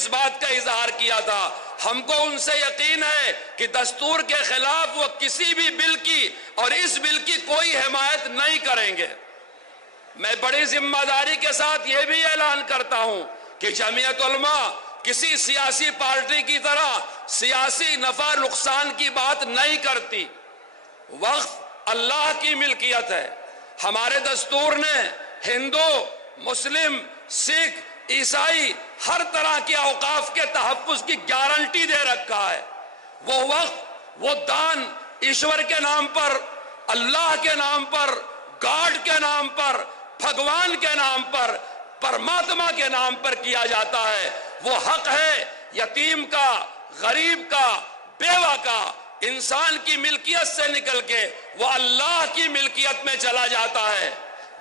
اس بات کا اظہار کیا تھا، ہم کو ان سے یقین ہے کہ دستور کے خلاف وہ کسی بھی بل کی اور اس بل کی کوئی حمایت نہیں کریں گے۔ میں بڑی ذمہ داری کے ساتھ یہ بھی اعلان کرتا ہوں کہ جمعیت علماء کسی سیاسی پارٹی کی طرح سیاسی نفع نقصان کی بات نہیں کرتی۔ وقف اللہ کی ملکیت ہے۔ ہمارے دستور نے ہندو، مسلم، سکھ، عیسائی ہر طرح کے اوقاف کے تحفظ کی گارنٹی دے رکھا ہے۔ وہ وقف، وہ دان ایشور کے نام پر، اللہ کے نام پر، گاڈ کے نام پر، بھگوان کے نام پر، پرماتما کے نام پر کیا جاتا ہے۔ وہ حق ہے یتیم کا، غریب کا، بیوہ کا، انسان کی ملکیت سے نکل کے وہ اللہ کی ملکیت میں چلا جاتا ہے۔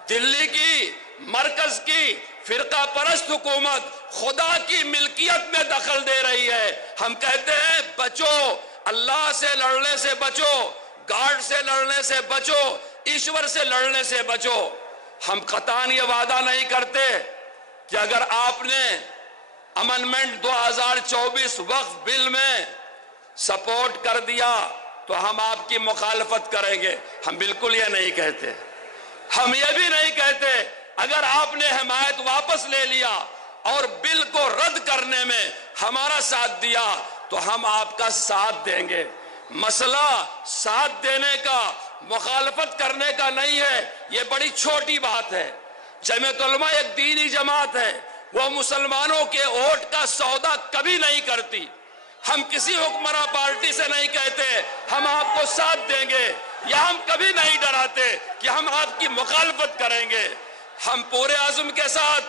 دلی کی، مرکز کی فرقہ پرست حکومت خدا کی ملکیت میں دخل دے رہی ہے۔ ہم کہتے ہیں بچو، اللہ سے لڑنے سے بچو، گاڈ سے لڑنے سے بچو، ایشور سے لڑنے سے بچو۔ ہم قطعاً یہ وعدہ نہیں کرتے کہ اگر آپ نے امنڈمنٹ 2024 وقف بل میں سپورٹ کر دیا تو ہم آپ کی مخالفت کریں گے۔ ہم بالکل یہ نہیں کہتے۔ ہم یہ بھی نہیں کہتے اگر آپ نے حمایت واپس لے لیا اور بل کو رد کرنے میں ہمارا ساتھ دیا تو ہم آپ کا ساتھ دیں گے۔ مسئلہ ساتھ دینے کا، مخالفت کرنے کا نہیں ہے، یہ بڑی چھوٹی بات ہے۔ جمعیت علماء ایک دینی جماعت ہے، وہ مسلمانوں کے ووٹ کا سودا کبھی نہیں کرتی۔ ہم کسی حکمراں پارٹی سے نہیں کہتے ہم آپ کو ساتھ دیں گے، یا ہم کبھی نہیں ڈراتے کہ ہم آپ کی مخالفت کریں گے۔ ہم پورے عزم کے ساتھ،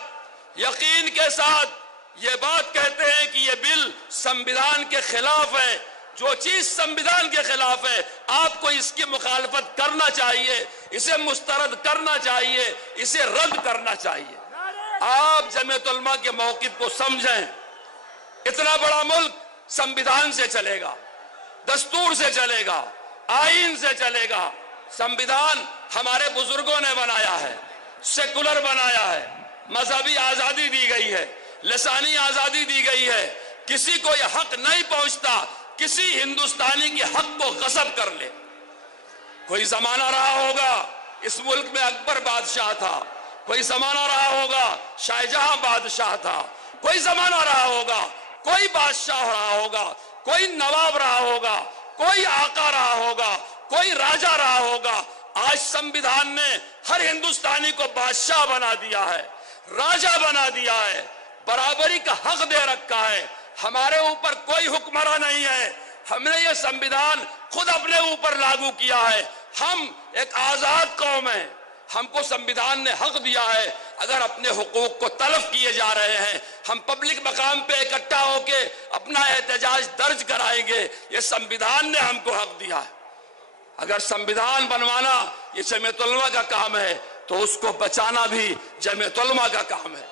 یقین کے ساتھ یہ بات کہتے ہیں کہ یہ بل سمویدھان کے خلاف ہے۔ جو چیز سمویدھان کے خلاف ہے آپ کو اس کی مخالفت کرنا چاہیے، اسے مسترد کرنا چاہیے، اسے رد کرنا چاہیے۔ آپ جمعیت علماء کے موقف کو سمجھیں۔ اتنا بڑا ملک سمویدھان سے چلے گا، دستور سے چلے گا، آئین سے چلے گا۔ سمویدھان ہمارے بزرگوں نے بنایا ہے، سیکولر بنایا ہے، مذہبی آزادی دی گئی ہے، لسانی آزادی دی گئی ہے۔ کسی کو یہ حق نہیں پہنچتا کسی ہندوستانی کے حق کو غصب کر لے۔ کوئی زمانہ رہا ہوگا اس ملک میں اکبر بادشاہ تھا، کوئی زمانہ رہا ہوگا شاہجہاں بادشاہ تھا، کوئی زمانہ رہا ہوگا کوئی بادشاہ رہا ہوگا، کوئی نواب رہا ہوگا، کوئی آقا رہا ہوگا، کوئی راجہ رہا ہوگا۔ آج سمویدھان نے ہر ہندوستانی کو بادشاہ بنا دیا ہے، راجہ بنا دیا ہے، برابری کا حق دے رکھا ہے۔ ہمارے اوپر کوئی حکمراں نہیں ہے، ہم نے یہ سمویدھان خود اپنے اوپر لاگو کیا ہے۔ ہم ایک آزاد قوم ہیں، ہم کو سمویدھان نے حق دیا ہے۔ اگر اپنے حقوق کو تلف کیے جا رہے ہیں، ہم پبلک مقام پہ اکٹھا ہو کے اپنا احتجاج درج کرائیں گے۔ یہ سمویدھان نے ہم کو حق دیا ہے۔ اگر سمویدھان بنوانا یہ جمعیت علماء کا کام ہے تو اس کو بچانا بھی جمعیت علماء کا کام ہے۔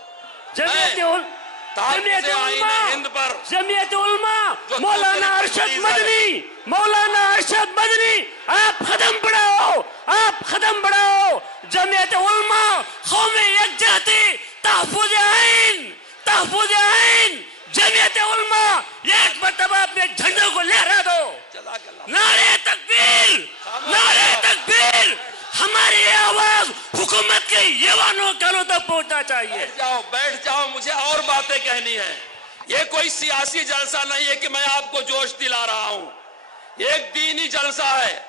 جمعیت علماء مولانا ارشد مدنی، مولانا ارشد مدنی، آپ قدم بڑھاؤ، آپ قدم بڑھاؤ۔ جمعیت علماء قوم یکجہتی، تحفظ آئین، تحفظ آئین۔ جمعیت علماء ایک مرتبہ اپنے جھنڈوں کو لہرا دو۔ نعرہ تکبیر، نعرہ تکبیر۔ ہماری آواز حکومت کے ایوانوں کانوں تک پہنچنا چاہیے۔ بیٹھ جاؤ، مجھے اور باتیں کہنی ہیں۔ یہ کوئی سیاسی جلسہ نہیں ہے کہ میں آپ کو جوش دلا رہا ہوں، ایک دینی جلسہ ہے،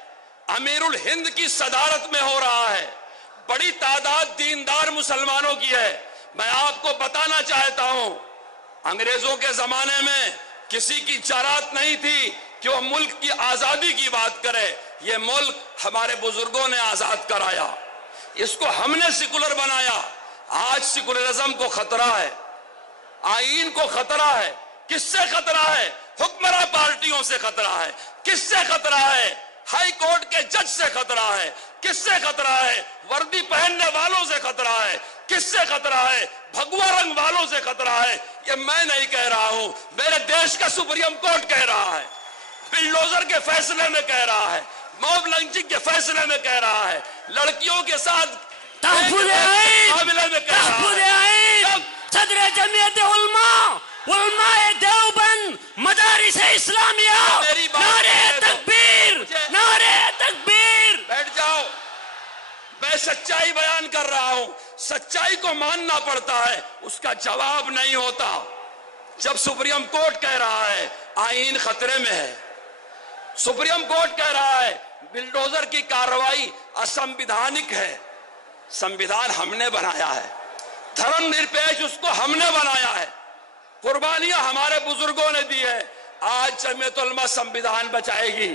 امیر الہند کی صدارت میں ہو رہا ہے، بڑی تعداد دیندار مسلمانوں کی ہے۔ میں آپ کو بتانا چاہتا ہوں انگریزوں کے زمانے میں کسی کی جرات نہیں تھی کہ وہ ملک کی آزادی کی بات کرے۔ یہ ملک ہمارے بزرگوں نے آزاد کرایا، اس کو ہم نے سیکولر بنایا۔ آج سیکولرزم کو خطرہ ہے، آئین کو خطرہ ہے۔ کس سے خطرہ ہے؟ حکمراں پارٹیوں سے خطرہ ہے۔ کس سے خطرہ ہے؟ ہائی کورٹ کے جج سے خطرہ ہے۔ کس سے خطرہ ہے؟ وردی پہننے والوں سے خطرہ ہے۔ کس سے خطرہ ہے؟ بھگوا رنگ والوں سے خطرہ ہے۔ یہ میں نہیں کہہ رہا ہوں، میرے دیش کا سپریم کورٹ کہہ رہا ہے، بلڈوزر کے فیصلے میں کہہ رہا ہے، موب لنچنگ کے فیصلے میں کہہ رہا ہے، لڑکیوں کے ساتھ تحفظ آئین، تحفظ آئین۔ صدر جمعیت علماء میں سچائی بیان کر رہا ہوں، سچائی کو ماننا پڑتا ہے، اس کا جواب نہیں ہوتا۔ جب سپریم کورٹ کہہ رہا ہے آئین خطرے میں ہے، سپریم کورٹ کہہ رہا ہے بلڈوزر کی کارروائی اسمویدھانک ہے، سمویدھان ہم نے بنایا ہے، دھرم نرپیش اس کو ہم نے بنایا ہے، قربانیاں ہمارے بزرگوں نے دی ہے۔ آج جمعیت علماء سمویدھان بچائے گی۔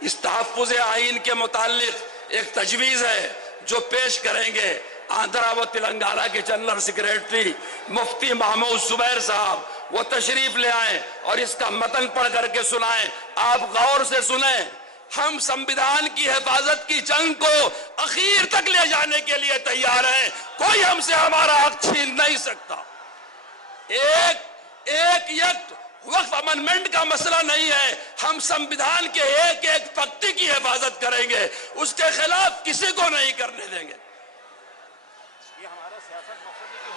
اس تحفظ آئین کے متعلق ایک تجویز ہے جو پیش کریں گے آندھرا و تلنگانہ کے جنرل سیکریٹری مفتی محمود زبیر صاحب، وہ تشریف لے آئیں اور اس کا متن پڑھ کر کے سنائیں۔ آپ غور سے سنیں، ہم سمویدھان کی حفاظت کی جنگ کو اخیر تک لے جانے کے لیے تیار ہیں، کوئی ہم سے ہمارا حق چھین نہیں سکتا۔ ایک وقف امنڈمنٹ کا مسئلہ نہیں ہے، ہم سمویدھان کے ایک ایک پکتی کی حفاظت کریں گے، اس کے خلاف کسی کو نہیں کرنے دیں گے۔ یہ ہمارا سیاست مقصد